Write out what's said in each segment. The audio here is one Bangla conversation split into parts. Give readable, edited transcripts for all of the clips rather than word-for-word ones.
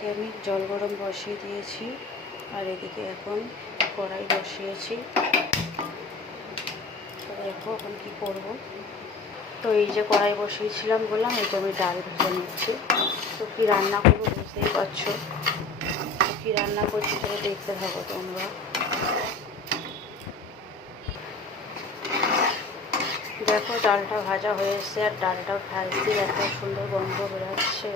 এদিকে আমি জল গরম বসিয়ে দিয়েছি, আর এদিকে এখন কড়াই বসিয়েছি। তো দেখো এখন কী করবো। তো এই যে কড়াই বসিয়েছিলাম বললাম, এই যে আমি ডাল ভেজে নিচ্ছি। তো কী রান্না করবো বুঝতেই পারছো। তো কী রান্না করছি সেটা দেখতে থাকো তোমরা। দেখো ডালটা ভাজা হয়ে এসছে, আর ডালটা ভাজতে এত সুন্দর গন্ধ বেরোচ্ছে।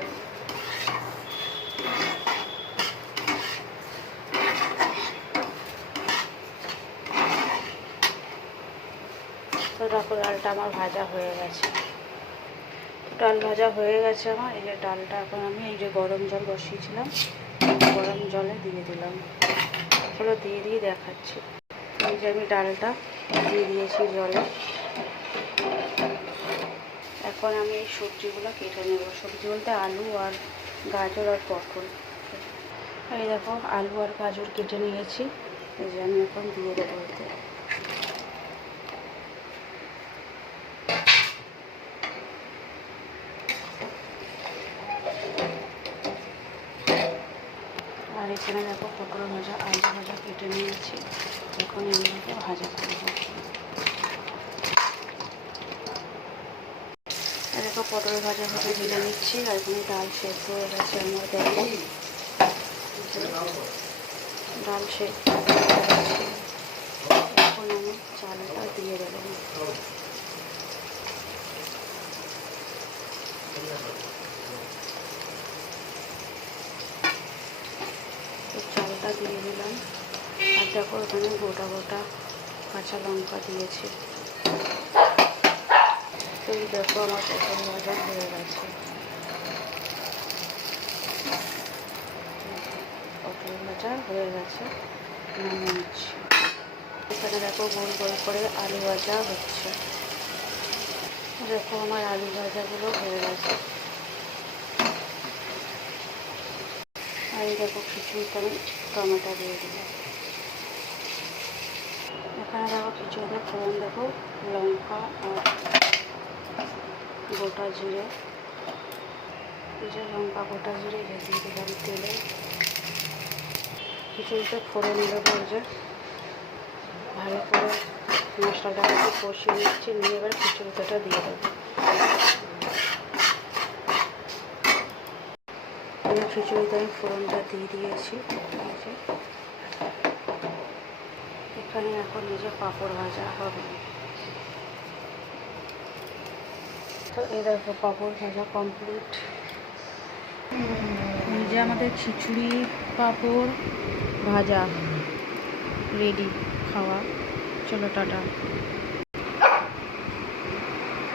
তো দেখো ডালটা আমার ভাজা হয়ে গেছে। ডাল ভাজা হয়ে গেছে আমার। এই যে ডালটা এখন আমি এই যে গরম জল বসিয়েছিলাম, গরম জলে দিয়ে দিলাম। চলো দিয়ে দেখাচ্ছি। এই যে আমি ডালটা দিয়ে দিয়েছি জলে। এখন আমি এই সবজিগুলো কেটে নেব। সবজি বলতে আলু আর গাজর আর পটল। এই দেখো আলু আর গাজর কেটে নিয়েছি। এই যে আমি এখন দিয়ে দেবো এতে। আর এখানে দেখো পটল ভাজা আলু ভাজা কেটে নিয়েছি। এখন এগুলোকে ভাজা করবো। আর দেখো পটল ভাজা ভেজে নিচ্ছি। আর এখানে ডাল সেদ্ধ হয়ে গেছে আমার। দেখো ডাল সেদ্ধ হয়ে গেছে। এখন আমি চালটা দিয়ে দেবো। চালটা দিয়ে দিলাম। আর দেখো এখানে গোটা গোটা কাঁচা লঙ্কা দিয়েছি। তো এই দেখো আমার পটল ভাজা হয়ে গেছে। পটল ভাজা হয়ে গেছে, নামিয়ে নিচ্ছি। এখানে দেখো গোল গোল করে আলু ভাজা হচ্ছে। দেখো আমার আলু ভাজাগুলো হয়ে গেছে। আর এই দেখো খিচুড়িতে আমি টমেটো দিয়ে দিলাম। এখানে দেখো খিচুড়িতে ফোড়ন দেখো লঙ্কা আর গোটা জিরে। এই যে লঙ্কা গোটা জিরে দিয়ে দিলাম তেলে। খিচুড়িতে ফোড়ন দেবো। যে ভালো করে মশলাটাকে কষিয়ে নিচ্ছি, নিয়ে এবার খিচুড়িটা দিয়ে দেবো। খিচুড়িতে আমি ফোড়নটা দিয়ে দিয়েছি। এখানে এখন এই যে পাঁপড় ভাজা হবে। তো এই দেখো পাঁপড় ভাজা কমপ্লিট। এই যে আমাদের খিচুড়ি পাঁপড় ভাজা রেডি খাওয়া। চলো টাটা।